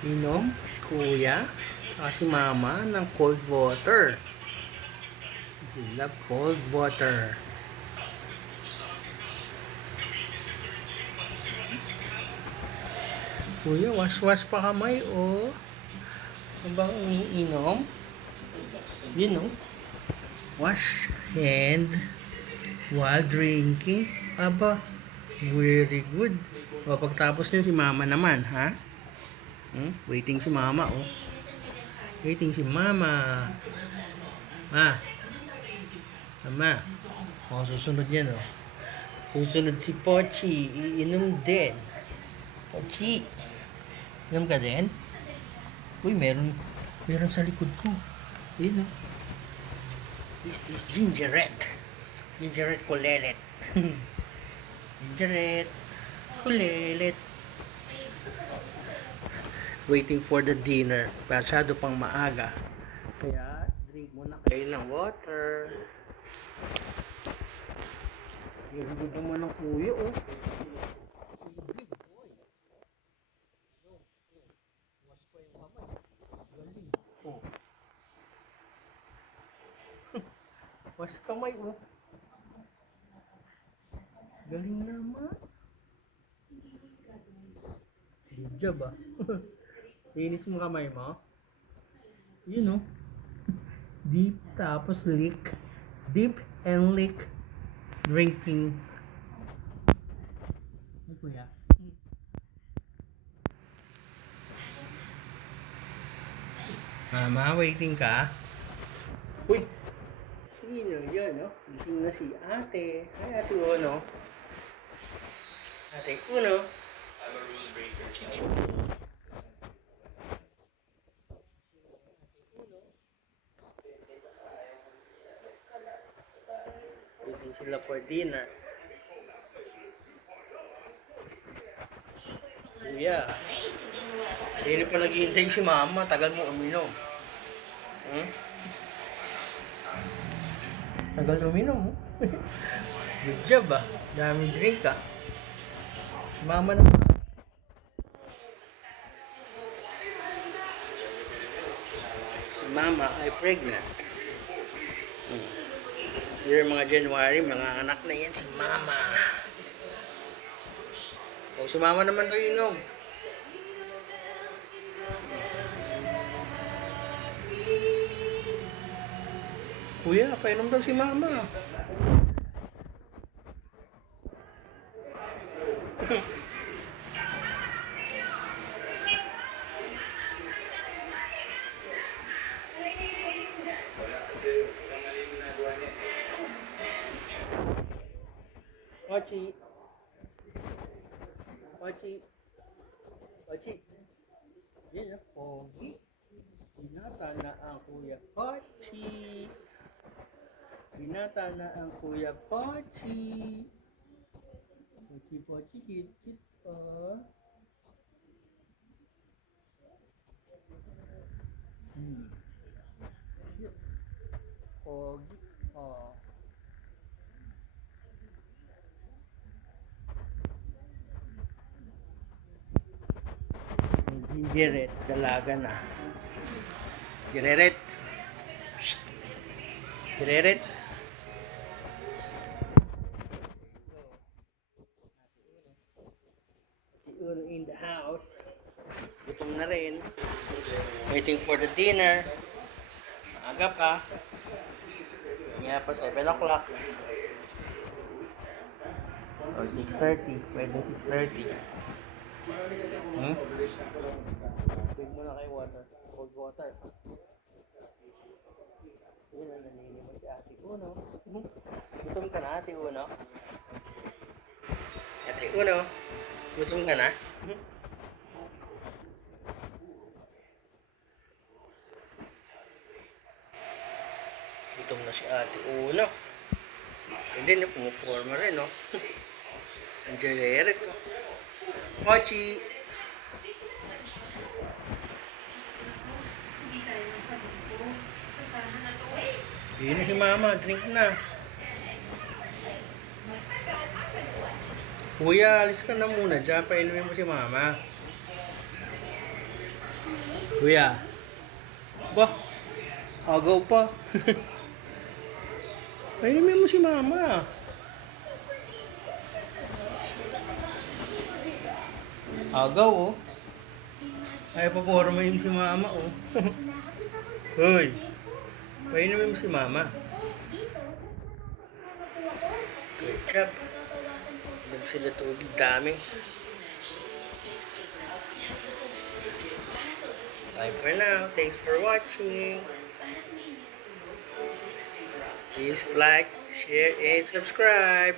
Inom si kuya at si mama ng cold water. We love cold water. Kuya, wash-wash pa kamay, oh. Ano bang iniinom? You know, wash hand while drinking. Aba, very good. O, pagtapos niya si mama naman, ha? Waiting si mama, oh. Waiting si mama. Ma, mama. O, susunod yan, oh. Susunod si Pochi. Iinom din. Pochi. Inom ka din? Uy, meron sa likod ko. Yun, oh. This is gingerette. Gingerette kulelet. Gingerette kulelet. Waiting for the dinner. Masyado pang maaga. Kaya, drink muna kayo ng water. Yung good naman ng kuya, oh. Big boy. Was pa yung kamay. Galing. Oh. Was kamay, oh. Galing naman. Good job, ah. Linis mo kamay mo. You know. Deep, tapos lick. Deep and lick. Drinking. Ay, kuya. Mama, waiting ka? Uy! Sino yun, no? Gising na si ate. Ay, ate Uno. Ate Uno. I'm a rule breaker. Waiting sila for dinner. Kuya. Hindi pa naghihintay si mama. Tagal mo uminom. Tagal uminom, oh. Good job, ah. Daming drink, ah. Si mama na. Si mama ay pregnant. Year mga January, mga anak na yan si mama. O, si mama naman daw inom. Kuya, painom daw si mama. Pochi. Pochi. Pochi. Yan, pogi. Binata na ang kuya Pochi. Binata na ang kuya Pochi. Pochi, Pochi, kit-kit, oh. Pogi, oh. Gingerette, dalaga na. Gingerette. Gingerette. Uno in the house. Gutom na rin. Waiting for the dinner. Maaga pa. Nga pa 7 o'clock. Or 6:30. Pwede 6:30. Drink muna kayo water. Cold water. Yun ang naniniman si Ate Uno. Gutom ka na, Ate Uno? Ate Uno, gutom ka na? Gutom na si Ate Uno. Hindi na, pumuporma rin, no? Ang generic, no? Pochi! Hindi na si mama, drink na. Kuya, alis ka na muna dyan. Painumin mo si mama. Kuya. Ba? Agaw pa. Painumin mo si mama. Agaw oh. Ay papormahin si mama oh. Hoy. Painumin mo si mama. Good job. Inom sila tubig dami. Bye for now. Thanks for watching. Please like, share, and subscribe.